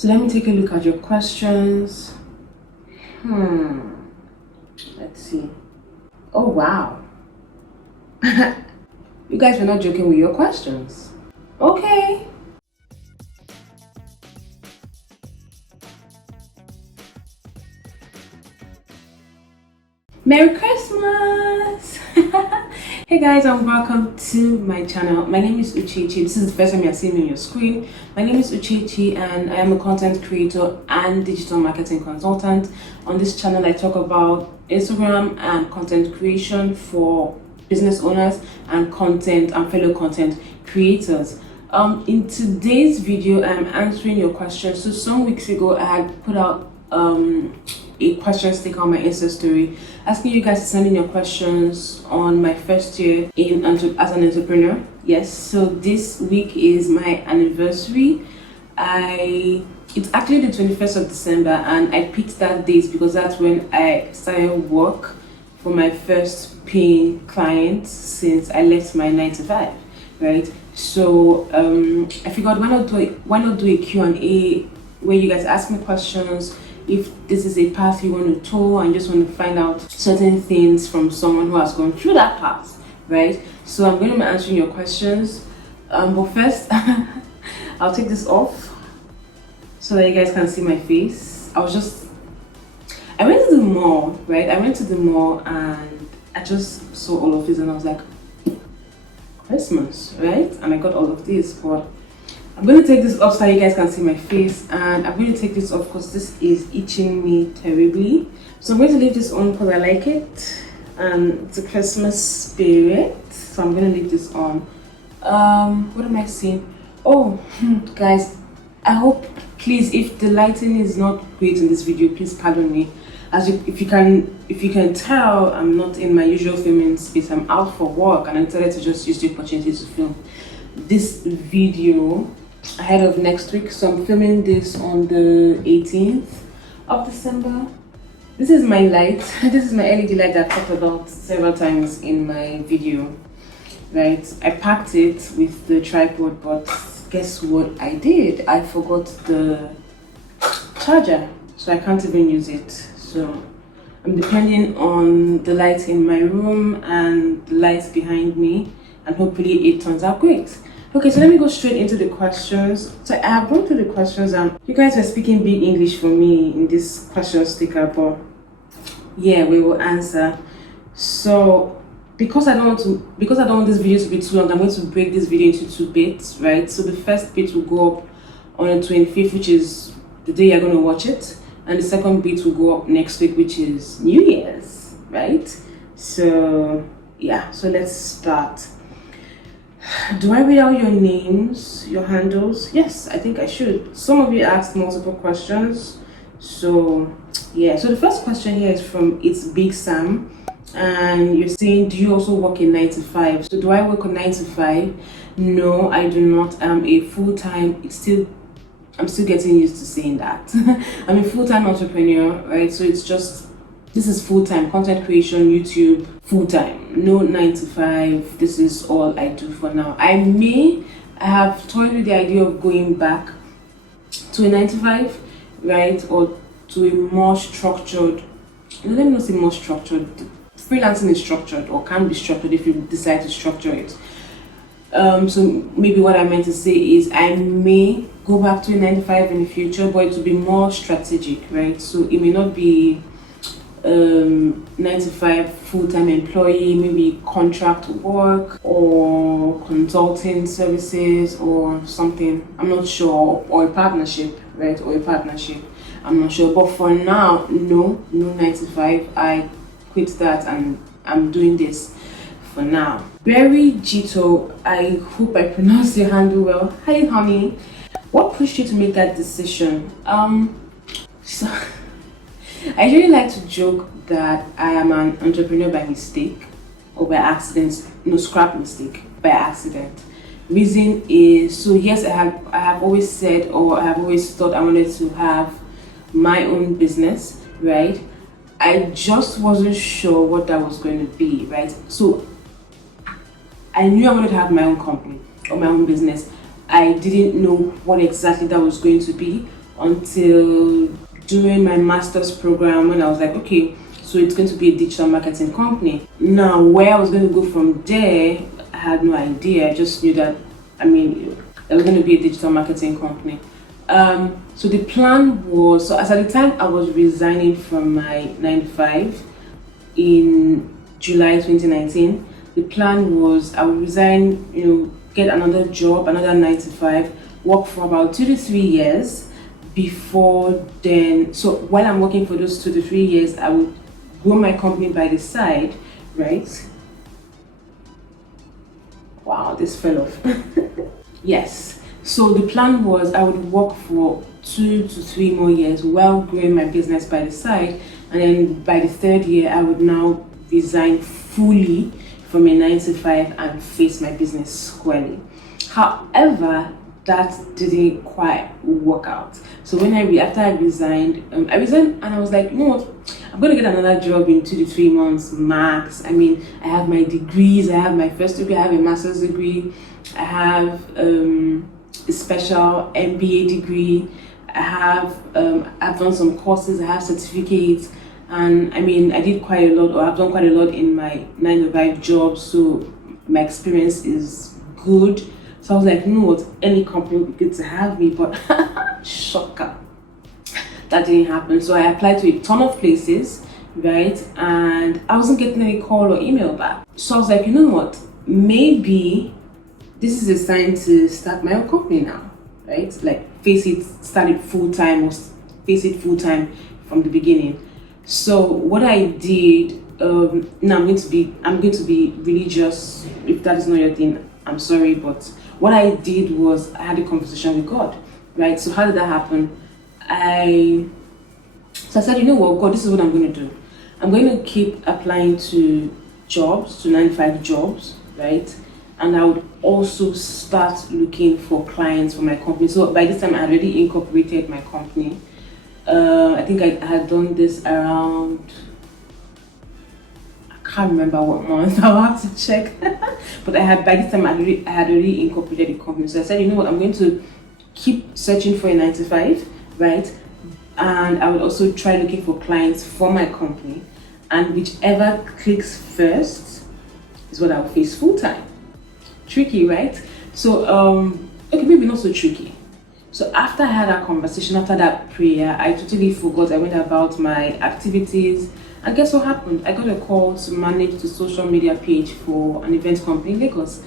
So let me take a look at your questions. Let's see. Oh wow. You guys were not joking with your questions. Okay. Merry Christmas! Hey guys, and welcome to my channel. My name is Uchechi. This is the first time you're seeing me on your screen. My name is Uchechi and I am a content creator and digital marketing consultant. On this channel, I talk about Instagram and content creation for business owners and fellow content creators. In today's video, I'm answering your questions. So some weeks ago, I had put out a question sticker on my Insta story asking you guys to send in your questions on my first year as an entrepreneur. Yes, so this week is my anniversary. It's actually the 21st of December, and I picked that date because that's when I started work for my first paying client since I left my 9 to 5, right? So I figured why not do a Q&A where you guys ask me questions if this is a path you want to tour and just want to find out certain things from someone who has gone through that path, right? So I'm going to be answering your questions, but first I'll take this off so that you guys can see my face. I went to the mall, right? I went to the mall and I just saw all of this and I was like, Christmas, right? And I got all of this, but I'm going to take this off so you guys can see my face, and I'm going to take this off because this is itching me terribly. So I'm going to leave this on because I like it and it's a Christmas spirit, so I'm going to leave this on. What am I saying? Oh, guys, I hope, please, if the lighting is not great in this video, please pardon me. If you can tell, I'm not in my usual filming space. I'm out for work and I decided to just use the opportunity to film this video ahead of next week. So I'm filming this on the 18th of December. This is my light. This is my LED light that I've talked about several times in my video, right? I packed it with the tripod, but guess what I did? I forgot the charger, so I can't even use it. So I'm depending on the light in my room and the lights behind me, and hopefully it turns out great. Okay, so let me go straight into the questions. So I have gone through the questions and you guys were speaking big English for me in this question sticker, but yeah, we will answer. So because I don't want this video to be too long, I'm going to break this video into 2 bits, right? So the first bit will go up on the 25th, which is the day you're going to watch it, and the second bit will go up next week, which is New Year's, right? So yeah, so let's start. Do I read out your names, your handles? Yes, I think I should. Some of you asked multiple questions, so yeah. So the first question here is from It's Big Sam, and you're saying, do you also work in 9 to 5? So do I work on 9 to 5? No, I do not. I'm a full-time. I'm still getting used to saying that. I'm a full-time entrepreneur, right? So this is full-time content creation, YouTube, full-time, no 9 to 5. This is all I do for now. I have toyed with the idea of going back to a 9 to 5, right? Or to a more structured, let me not say more structured. Freelancing is structured or can be structured if you decide to structure it. So maybe what I meant to say is I may go back to a 9 to 5 in the future, but it will be more strategic, right? So it may not be 9 to 5 full-time employee, maybe contract work or consulting services or something. I'm not sure, or a partnership, right? I'm not sure, but for now, no 9 to 5. I quit that and I'm doing this for now. Barry Gito, I hope I pronounced your handle well. Hi honey, what pushed you to make that decision? So I usually like to joke that I am an entrepreneur by mistake or by accident. No, scrap mistake, by accident. Reason is, so yes, I have always said, or I have always thought I wanted to have my own business, right? I just wasn't sure what that was going to be, right? So I knew I wanted to have my own company or my own business. I didn't know what exactly that was going to be until during my master's program, when I was like, okay, so it's going to be a digital marketing company. Now, where I was going to go from there, I had no idea. I just knew that, there was going to be a digital marketing company. So the plan was, so as at the time I was resigning from my 9 to 5 in July 2019, the plan was I would resign, get another job, another 9 to 5, work for about 2 to 3 years before then. So while I'm working for those 2 to 3 years, I would grow my company by the side, right? Wow, this fell off. Yes. So the plan was I would work for 2 to 3 more years while growing my business by the side, and then by the 3rd year I would now resign fully from a 9 to 5 and face my business squarely. However, that didn't quite work out. So when after I resigned, and I was like, you know what, I'm going to get another job in 2 to 3 months max. I have my degrees. I have my first degree. I have a master's degree. I have a special MBA degree. I've done some courses. I have certificates. And I did quite a lot, or I've done quite a lot in my 9 to 5 job. So my experience is good. So I was like, you know what, any company would be good to have me, but shocker, that didn't happen. So I applied to a ton of places, right? And I wasn't getting any call or email back. So I was like, you know what, maybe this is a sign to start my own company now, right? Like start it full time, or face it full time from the beginning. So what I did, now I'm going to be religious. If that is not your thing, I'm sorry, but what I did was I had a conversation with God, right? So how did that happen? I said, you know what, God, this is what I'm going to do. I'm going to keep applying to jobs, to 9 to 5 jobs, right? And I would also start looking for clients for my company. So by this time, I had already incorporated my company. I think I had done this around, I can't remember what month, I'll have to check. But by this time I had already incorporated the company. So I said, you know what, I'm going to keep searching for a 9 to 5, right? And I would also try looking for clients for my company. And whichever clicks first is what I'll face full time. Tricky, right? So, okay, maybe not so tricky. So after I had that conversation, after that prayer, I totally forgot. I went about my activities. And guess what happened? I got a call to manage the social media page for an event company in Lagos.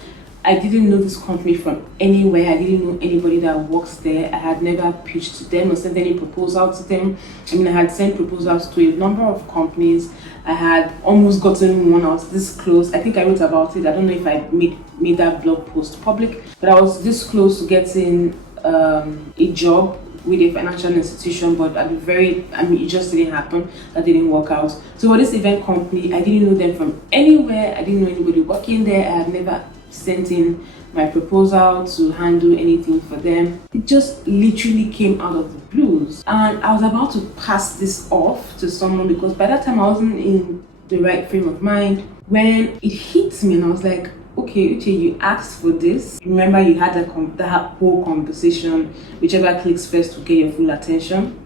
I didn't know this company from anywhere. I didn't know anybody that works there. I had never pitched to them or sent any proposal to them. I had sent proposals to a number of companies. I had almost gotten one. I was this close. I think I wrote about it. I don't know if I made that blog post public, but I was this close to getting a job with a financial institution, but it just didn't happen. That didn't work out. So for this event company, I didn't know them from anywhere. I didn't know anybody working there. I had never sent in my proposal to handle anything for them. It just literally came out of the blues, and I was about to pass this off to someone because by that time I wasn't in the right frame of mind when it hit me, and I was like, okay, Uche, you asked for this. Remember, you had that whole conversation. Whichever clicks first will get your full attention.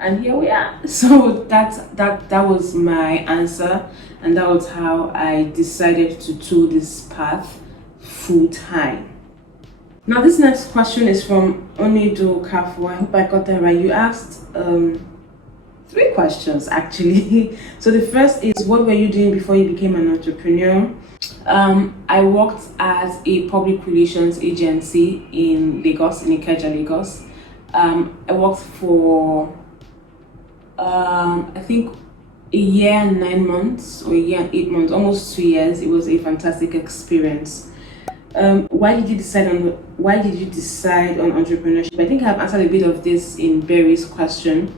And here we are. So that was my answer, and that was how I decided to do this path full time. Now, this next question is from Onido Kafu. I hope I got that right. You asked 3 questions actually. So the first is, what were you doing before you became an entrepreneur? I worked as a public relations agency in Lagos, in Uchechi, Lagos. I worked for I think a year and 9 months, or a year and 8 months, almost 2 years. It was a fantastic experience. Why did you decide on entrepreneurship? I think I've answered a bit of this in Barry's question,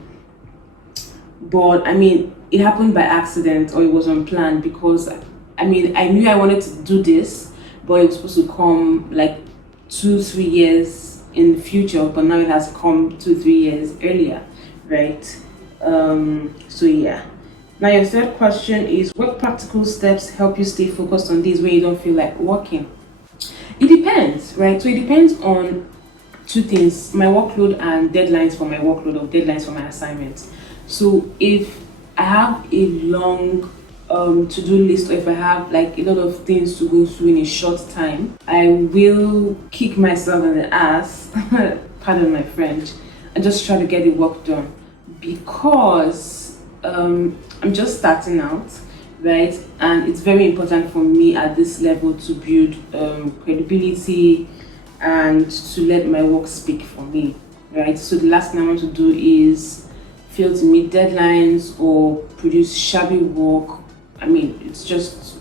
but it happened by accident, or it was unplanned, because I knew I wanted to do this, but it was supposed to come like 2-3 years in the future, but now it has come 2-3 years earlier, right? So yeah. Now your third question is, what practical steps help you stay focused on days when you don't feel like working? It depends, right? So it depends on two things: my workload and deadlines for my workload or deadlines for my assignments. So if I have a long to-do list, or if I have like a lot of things to go through in a short time, I will kick myself in the ass, pardon my French, and just try to get the work done, because I'm just starting out, right? And it's very important for me at this level to build credibility and to let my work speak for me, right? So the last thing I want to do is fail to meet deadlines or produce shabby work. I mean, it's just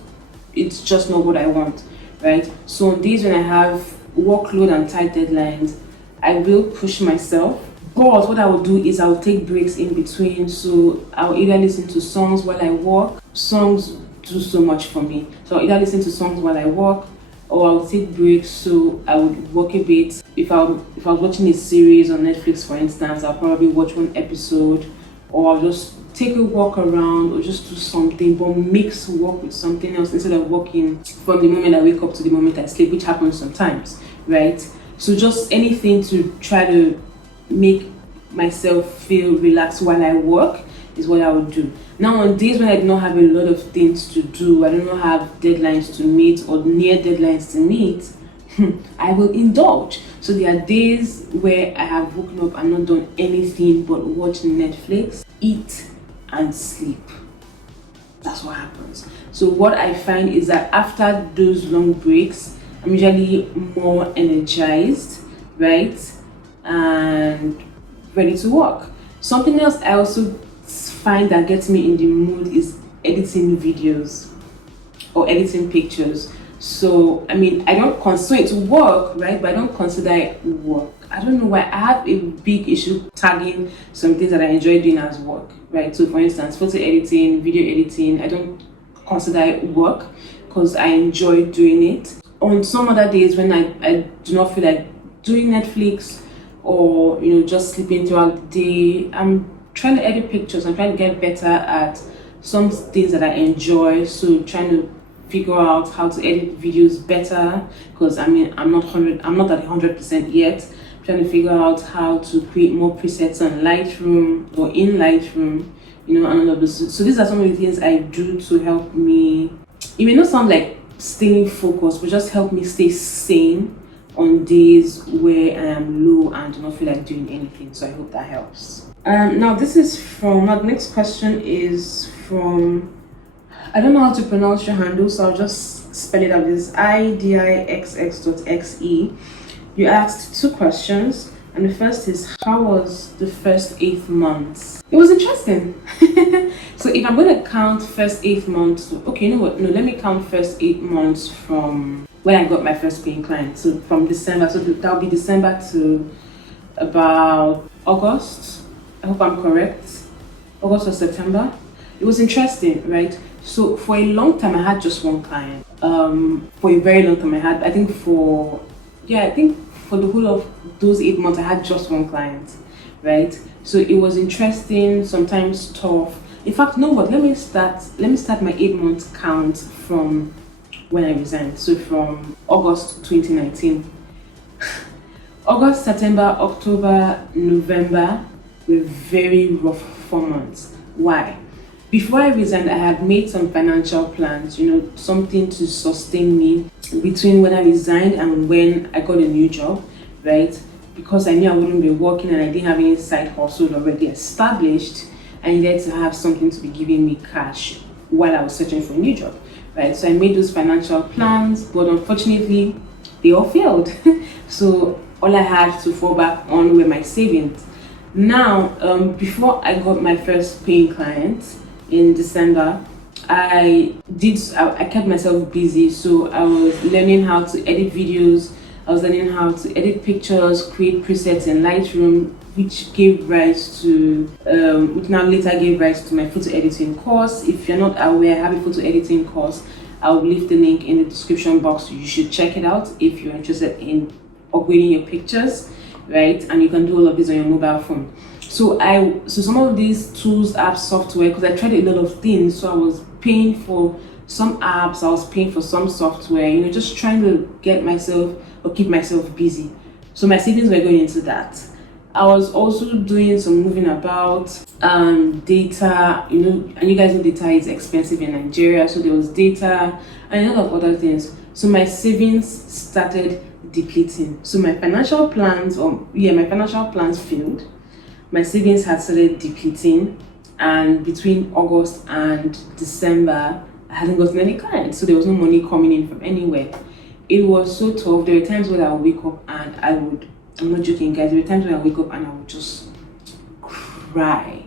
not what I want, right? So on days when I have workload and tight deadlines, I will push myself. But what I will do is I will take breaks in between. So I'll either listen to songs while I work. Songs do so much for me. So I'll either listen to songs while I work, or I'll take breaks. So I would work a bit. If I was watching a series on Netflix, for instance, I'll probably watch one episode, or I'll just take a walk around, or just do something, but mix work with something else instead of working from the moment I wake up to the moment I sleep, which happens sometimes, right? So just anything to try to make myself feel relaxed while I work is what I would do. Now on days when I do not have a lot of things to do, I do not have deadlines to meet or near deadlines to meet, I will indulge. So there are days where I have woken up and not done anything but watch Netflix, eat and sleep. That's what happens. So what I find is that after those long breaks, I'm usually more energized, right? And ready to work. Something else I also find that gets me in the mood is editing videos or editing pictures. So I mean, I don't consider it work, right? But I don't consider it work. I don't know why. I have a big issue tagging some things that I enjoy doing as work, right? So for instance, photo editing, video editing, I don't consider it work because I enjoy doing it. On some other days when I do not feel like doing Netflix, or just sleeping throughout the day, I'm trying to edit pictures. I'm trying to get better at some things that I enjoy. So trying to figure out how to edit videos better, because I mean I'm not at 100% yet. I'm trying to figure out how to create more presets on Lightroom or in Lightroom, and all of this. So these are some of the things I do to help me. It may not sound like staying focused, but just help me stay sane on days where I am low and do not feel like doing anything. So I hope that helps. Now the next question is from, I don't know how to pronounce your handle, so I'll just spell it out. This idixx.xe. You asked two questions, and the first is, how was the first 8 months? It was interesting. So if I'm going to count first 8 months, okay, you know what? No, let me count first 8 months from when I got my first paying client. So from December, so that'll be December to about August. I hope I'm correct. August or September. It was interesting, right? So for a long time, I had just one client. For a very long time, I think for the whole of those 8 months, I had just one client, right? So it was interesting, sometimes tough. In fact, you know what? Let me start my 8 months count from when I resigned. So from August 2019. August, September, October, November were very rough 4 months. Why? Before I resigned, I had made some financial plans, something to sustain me between when I resigned and when I got a new job, right? Because I knew I wouldn't be working and I didn't have any side hustle already established, I needed to have something to be giving me cash while I was searching for a new job, right? So I made those financial plans, but unfortunately, they all failed. So all I had to fall back on were my savings. Now, before I got my first paying client in December, I kept myself busy. So I was learning how to edit videos. I was learning how to edit pictures, create presets in Lightroom, which now later gave rise to my photo editing course. If you're not aware, I have a photo editing course. I'll leave the link in the description box. You should check it out if you're interested in upgrading your pictures, right? And you can do all of this on your mobile phone. So some of these tools, apps, software, because I tried a lot of things. So I was paying for some apps, I was paying for some software, just trying to get myself or keep myself busy. So my savings were going into that. I was also doing some moving about, data, and you guys know data is expensive in Nigeria, so there was data and a lot of other things. So my savings started depleting. So my financial plans failed. My savings had started depleting, and between August and December, I hadn't gotten any clients, so there was no money coming in from anywhere. It was so tough. There were times when I would wake up and I'm not joking, guys, there were times when I wake up and I would just cry,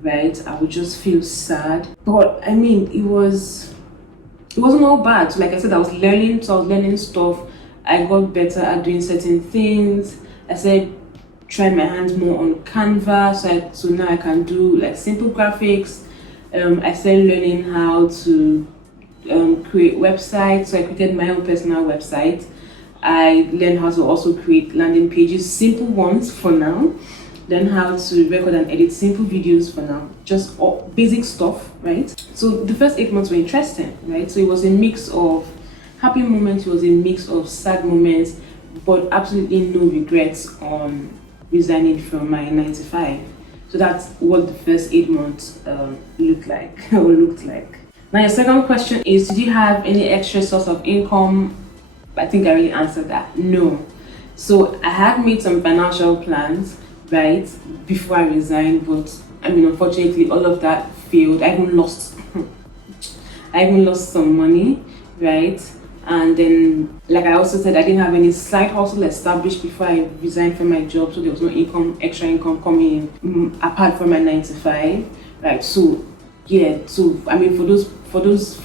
right? I would just feel sad. But I mean, it wasn't all bad. So like I said, I was learning stuff. I got better at doing certain things. I started trying my hands more on Canva, so now I can do like simple graphics. I started learning how to create websites, so I created my own personal website. I learned how to also create landing pages, simple ones for now. Learn how to record and edit simple videos for now, just all basic stuff, right? So the first 8 months were interesting, right? So it was a mix of happy moments, it was a mix of sad moments, but absolutely no regrets on resigning from my 9 to 5. So that's what the first 8 months looked like. Now your second question is, did you have any extra source of income? I think I already answered that. No. So I had made some financial plans, right, before I resigned, but I mean, unfortunately, all of that failed. I even lost some money, right? And then, like I also said, I didn't have any side hustle established before I resigned from my job, so there was no extra income coming in apart from my 9 to 5, right? So yeah, so I mean, for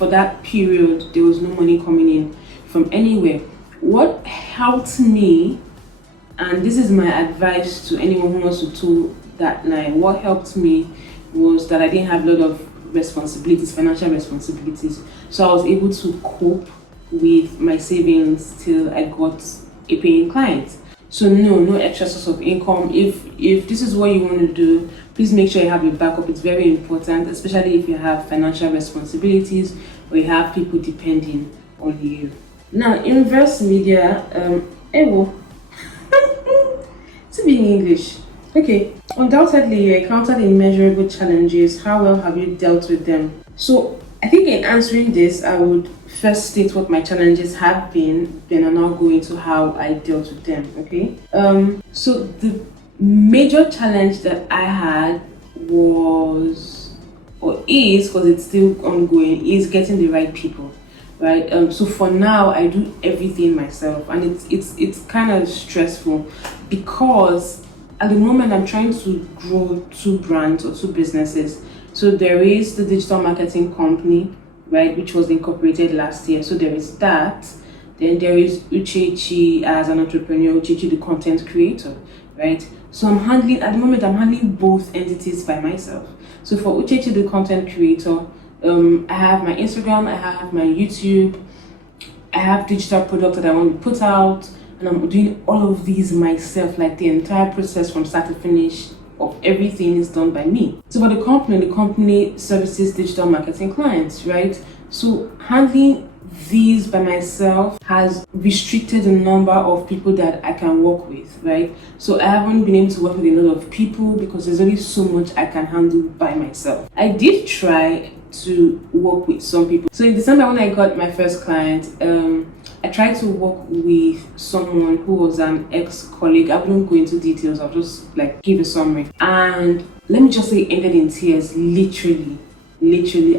that period, there was no money coming in from anywhere. What helped me, and this is my advice to anyone who wants to toe that line, what helped me was that I didn't have a lot of financial responsibilities. So I was able to cope with my savings till I got a paying client. So no extra source of income. If this is what you want to do, please make sure you have a backup. It's very important, especially if you have financial responsibilities or you have people depending on you. Now, inverse media, to be in English. Okay, undoubtedly you encountered immeasurable challenges. How well have you dealt with them? So I think in answering this, I would first state what my challenges have been, then I'll now go into how I dealt with them, okay? So the major challenge that I had was, or is, because it's still ongoing, is getting the right people, right? So for now, I do everything myself, and it's kind of stressful because at the moment I'm trying to grow 2 brands or 2 businesses. So there is the digital marketing company, right, which was incorporated last year. So there is that. Then there is Uchechi as an entrepreneur, Uchechi the content creator, right? So at the moment I'm handling both entities by myself. So for Uchechi the content creator, I have my Instagram, I have my YouTube, I have digital product that I want to put out, and I'm doing all of these myself, like the entire process from start to finish of everything is done by me. So for the company services digital marketing clients, right? So handling these by myself has restricted the number of people that I can work with, right? So I haven't been able to work with a lot of people because there's only so much I can handle by myself. I did try to work with some people. So in December, when I got my first client, I tried to work with someone who was an ex-colleague. I wouldn't go into details, I'll just like give a summary. And let me just say it ended in tears, literally.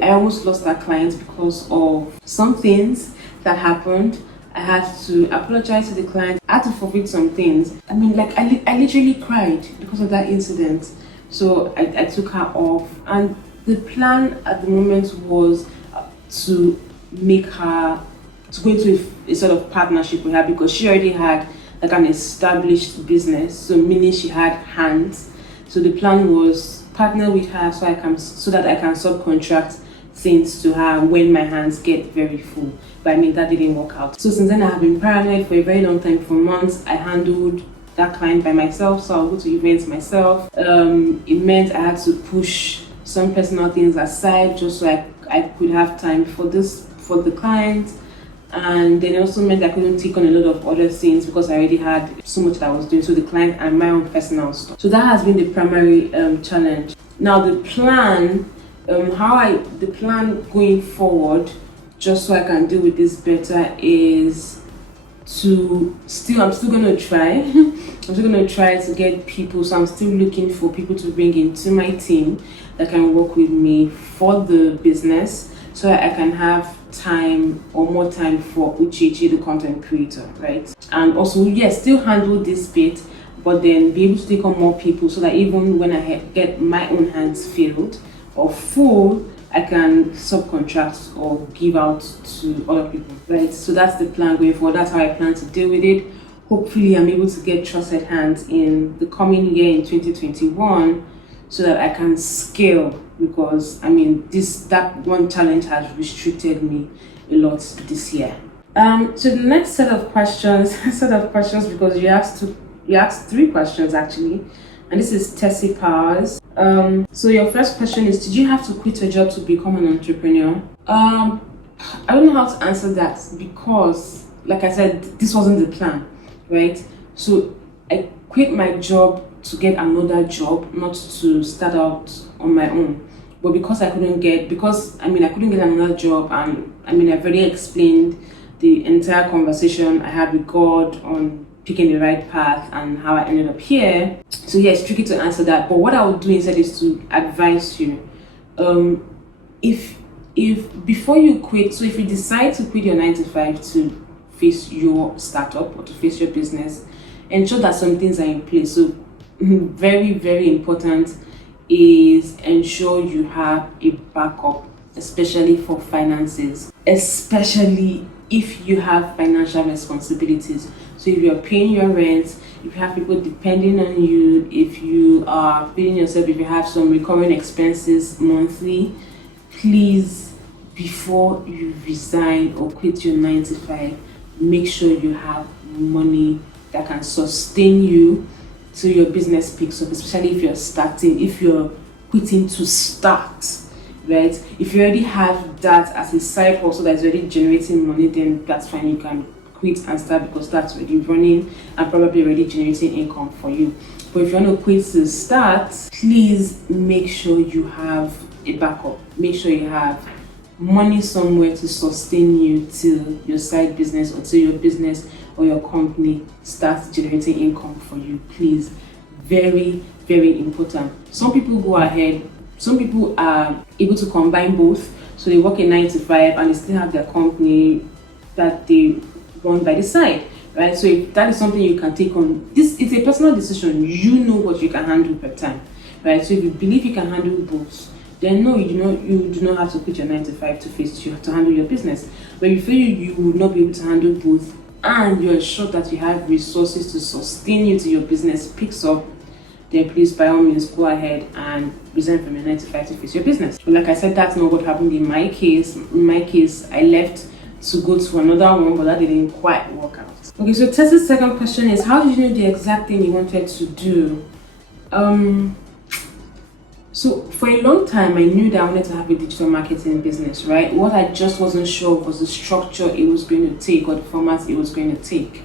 I almost lost that client because of some things that happened. I had to apologize to the client. I had to forfeit some things. I mean, like I literally cried because of that incident. So I took her off, and the plan at the moment was to make her, to go into a sort of partnership with her, because she already had like an established business, so meaning she had hands. So the plan was partner with her so that I can subcontract things to her when my hands get very full. But I mean, that didn't work out. So since then I have been paranoid for a very long time. For months I handled that client by myself, so I'll go to events myself. It meant I had to push some personal things aside just so I could have time for the client. and then it also meant I couldn't take on a lot of other things because I already had so much that I was doing, so the client and my own personal stuff. So that has been the primary challenge. Now the plan, the plan going forward, just so I can deal with this better, is I'm still gonna try. I'm still gonna try to get people. So I'm still looking for people to bring into my team that can work with me for the business, so that I can have time or more time for Uchechi, the content creator, right? And also, yes, still handle this bit, but then be able to take on more people, so that even when I get my own hands filled or full, I can subcontract or give out to other people, right? So that's the plan going forward. That's how I plan to deal with it. Hopefully, I'm able to get trusted hands in the coming year in 2021, so that I can scale. Because that one challenge has restricted me a lot this year. So the next set of questions, because you asked 3 questions actually, and this is Tessie Powers. So your first question is, did you have to quit your job to become an entrepreneur? I don't know how to answer that, because like I said, this wasn't the plan, right? So I quit my job to get another job, not to start out on my own. But because I couldn't get another job, and I've already explained the entire conversation I had with God on picking the right path and how I ended up here. So yeah, it's tricky to answer that. But what I would do instead is to advise you, if before you quit, so if you decide to quit your 9 to 5 to face your startup or to face your business, ensure that some things are in place. So very, very important is ensure you have a backup, especially for finances, especially if you have financial responsibilities. So if you're paying your rent, if you have people depending on you, if you are feeding yourself, if you have some recurring expenses monthly, please, before you resign or quit your 9 to 5, make sure you have money that can sustain you till your business picks up, especially if you're quitting to start, right? If you already have that as a side hustle that's already generating money, then that's fine. You can quit and start, because that's already running and probably already generating income for you. But if you want to quit to start, please make sure you have a backup. Make sure you have money somewhere to sustain you till your side business or till your business or your company starts generating income for you. Please, very, very important. Some people go ahead, some people are able to combine both, so they work a 9 to 5 and they still have their company that they run by the side, right? So if that is something you can take on, this is a personal decision. You know what you can handle per time, right? So if you believe you can handle both, then no, you do not have to quit your 9 to 5 to handle your business. But if you feel you will not be able to handle both, and you're sure that you have resources to sustain you till your business picks up, then please, by all means, go ahead and resign from your 9 to 5 to face your business. But like I said, that's not what happened in my case. In my case, I left to go to another one, but that didn't quite work out. Okay, so Tessa's second question is, how did you know the exact thing you wanted to do? So for a long time, I knew that I wanted to have a digital marketing business, right? What I just wasn't sure of was the structure it was going to take, or the format it was going to take,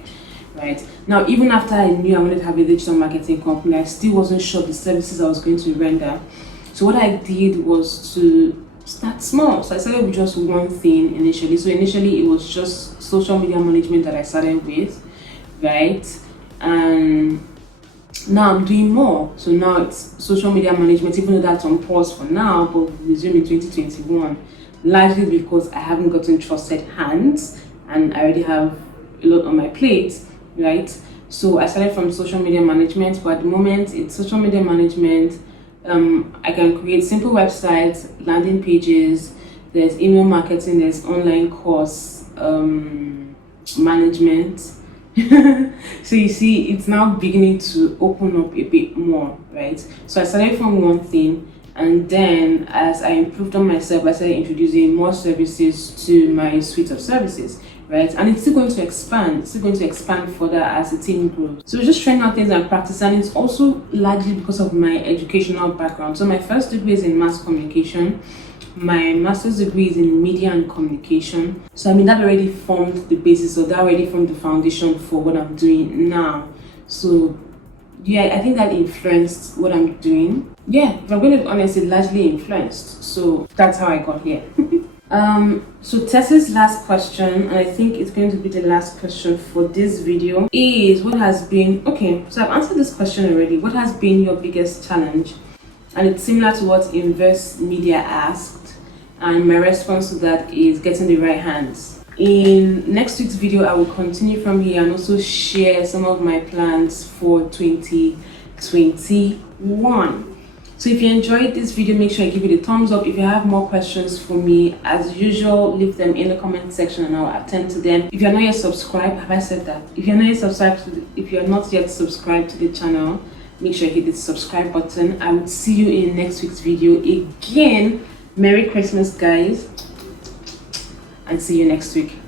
right? Now, even after I knew I wanted to have a digital marketing company, I still wasn't sure the services I was going to render. So what I did was to start small. So I started with just one thing initially. So initially it was just social media management that I started with, right? And now I'm doing more. So now it's social media management, even though that's on pause for now, but we'll resume in 2021, largely because I haven't gotten trusted hands and I already have a lot on my plate, right? So I started from social media management, but at the moment it's social media management. I can create simple websites, landing pages, there's email marketing, there's online course management. So you see, it's now beginning to open up a bit more, right? So I started from one thing, and then as I improved on myself, I started introducing more services to my suite of services, right? And it's still going to expand. It's still going to expand further as the team grows. So just trying out things and practice, and it's also largely because of my educational background. So my first degree is in mass communication, my master's degree is in media and communication. So I mean that already formed the basis, or that already formed the foundation for what I'm doing now. So yeah, I think that influenced what I'm doing. Yeah, if I'm going to be honest, it largely influenced. So that's how I got here. So Tess's last question, and I think it's going to be the last question for this video, is what has been, okay, so I've answered this question already. What has been your biggest challenge? And it's similar to what Inverse Media asked, and my response to that is getting the right hands. In next week's video, I will continue from here and also share some of my plans for 2021. So if you enjoyed this video, make sure you give it a thumbs up. If you have more questions for me, as usual, leave them in the comment section and I'll attend to them. If you're not yet subscribed, have I said that? If you're not yet subscribed to the channel, make sure you hit the subscribe button. I will see you in next week's video. Again, Merry Christmas, guys, and see you next week.